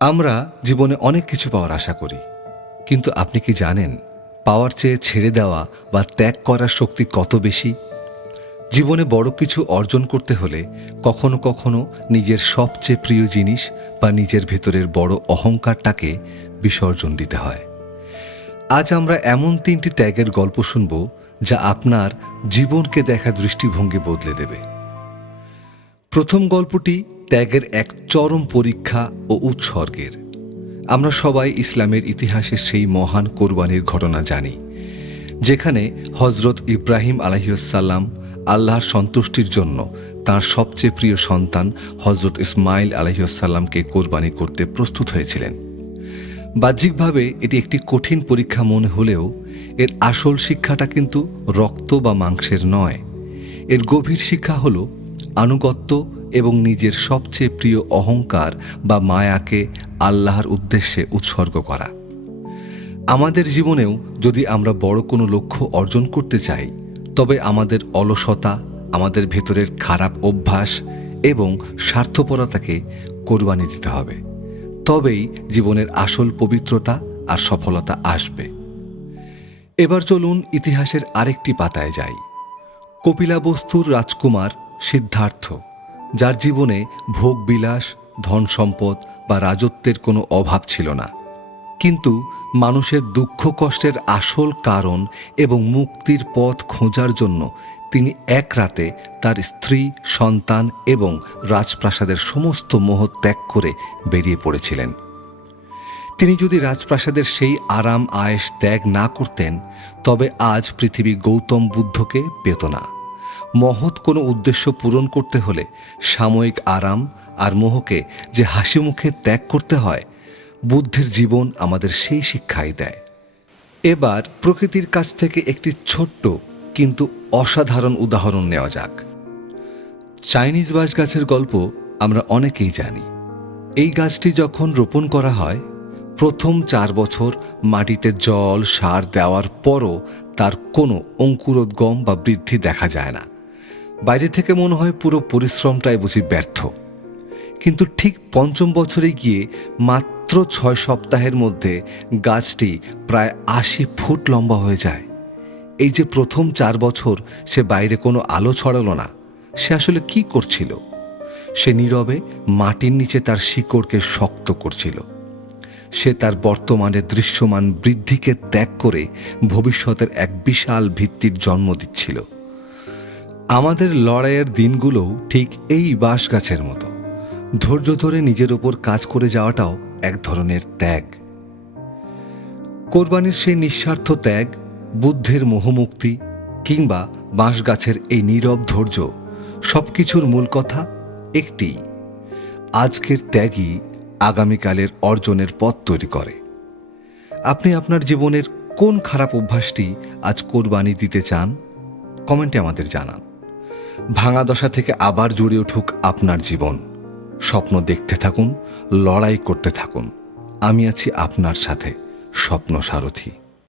আমরা জীবনে অনেক কিছু পাওয়ার আশা করি, কিন্তু আপনি কি জানেন পাওয়ার চেয়ে ছেড়ে দেওয়া বা ত্যাগ করার শক্তি কত বেশি? জীবনে বড় কিছু অর্জন করতে হলে কখনো কখনো নিজের সবচেয়ে প্রিয় জিনিস বা নিজের ভেতরের বড় অহংকারটাকে বিসর্জন দিতে হয়। আজ আমরা এমন 3টি ত্যাগের গল্প শুনব যা আপনার জীবনকে দেখা দৃষ্টিভঙ্গি বদলে দেবে। প্রথম গল্পটি ত্যাগের এক চরম পরীক্ষা ও উৎসর্গের। আমরা সবাই ইসলামের ইতিহাসের সেই মহান কোরবানির ঘটনা জানি, যেখানে হজরত ইব্রাহিম আলাইহিসসালাম আল্লাহর সন্তুষ্টির জন্য তাঁর সবচেয়ে প্রিয় সন্তান হজরত ইসমাইল আলাইহিসসালামকে কোরবানি করতে প্রস্তুত হয়েছিলেন। বাহ্যিকভাবে এটি একটি কঠিন পরীক্ষা মনে হলেও এর আসল শিক্ষাটা কিন্তু রক্ত বা মাংসের নয়। এর গভীর শিক্ষা হল আনুগত্য এবং নিজের সবচেয়ে প্রিয় অহংকার বা মায়াকে আল্লাহর উদ্দেশ্যে উৎসর্গ করা। আমাদের জীবনেও যদি আমরা বড় কোনো লক্ষ্য অর্জন করতে চাই, তবে আমাদের অলসতা, আমাদের ভেতরের খারাপ অভ্যাস এবং স্বার্থপরতাকে কোরবানি দিতে হবে। তবেই জীবনের আসল পবিত্রতা আর সফলতা আসবে। এবার চলুন ইতিহাসের আরেকটি পাতায় যাই। কপিলাবস্তুর রাজকুমার সিদ্ধার্থ, যার জীবনে ভোগবিলাস, ধন সম্পদ বা রাজত্বের কোনো অভাব ছিল না, কিন্তু মানুষের দুঃখ কষ্টের আসল কারণ এবং মুক্তির পথ খোঁজার জন্য তিনি এক রাতে তার স্ত্রী, সন্তান এবং রাজপ্রাসাদের সমস্ত মোহ ত্যাগ করে বেরিয়ে পড়েছিলেন। তিনি যদি রাজপ্রাসাদের সেই আরাম আয়েশ ত্যাগ না করতেন, তবে আজ পৃথিবী গৌতম বুদ্ধকে পেত না। মহৎ কোনো উদ্দেশ্য পূরণ করতে হলে সাময়িক আরাম আর মোহকে যে হাসি মুখে ত্যাগ করতে হয়, বুদ্ধের জীবন আমাদের সেই শিক্ষাই দেয়। এবার প্রকৃতির কাছ থেকে একটি ছোট্ট কিন্তু অসাধারণ উদাহরণ নেওয়া যাক। চাইনিজ বাঁশ গাছের গল্প আমরা অনেকেই জানি। এই গাছটি যখন রোপণ করা হয়, প্রথম 4 বছর মাটিতে জল, সার দেওয়ার পরও তার কোনো অঙ্কুরোদ্গম বা বৃদ্ধি দেখা যায় না। বাইরে থেকে মনে হয় পুরো পরিশ্রমটাই বুঝি ব্যর্থ। কিন্তু ঠিক 5ম বছরে গিয়ে মাত্র 6 সপ্তাহের মধ্যে গাছটি প্রায় 80 ফুট লম্বা হয়ে যায়। এই যে প্রথম 4 বছর সে বাইরে কোনো আলো ছড়ালো না, সে আসলে কি করছিল? সে নীরবে মাটির নিচে তার শিকড়কে শক্ত করছিল। সে তার বর্তমানে দৃশ্যমান বৃদ্ধিকে ত্যাগ করে ভবিষ্যতের এক বিশাল ভিত্তির জন্ম দিচ্ছিল। আমাদের লড়াইয়ের দিনগুলোও ঠিক এই বাঁশ গাছের মতো। ধৈর্য ধরে নিজের ওপর কাজ করে যাওয়াটাও এক ধরনের ত্যাগ। কোরবানির সেই নিঃস্বার্থ ত্যাগ, বুদ্ধের মোহমুক্তি কিংবা বাঁশ গাছের এই নীরব ধৈর্য, সবকিছুর মূল কথা একটি: আজকের ত্যাগই আগামীকালের অর্জনের পথ তৈরি করে। আপনি আপনার জীবনের কোন খারাপ অভ্যাসটি আজ কোরবানি দিতে চান? কমেন্টে আমাদের জানান। ভাঙা দশা থেকে আবার জুড়ে উঠুক আপনার জীবন। স্বপ্ন দেখতে থাকুন, লড়াই করতে থাকুন। আমি আছি আপনার সাথে, স্বপ্ন সারথি।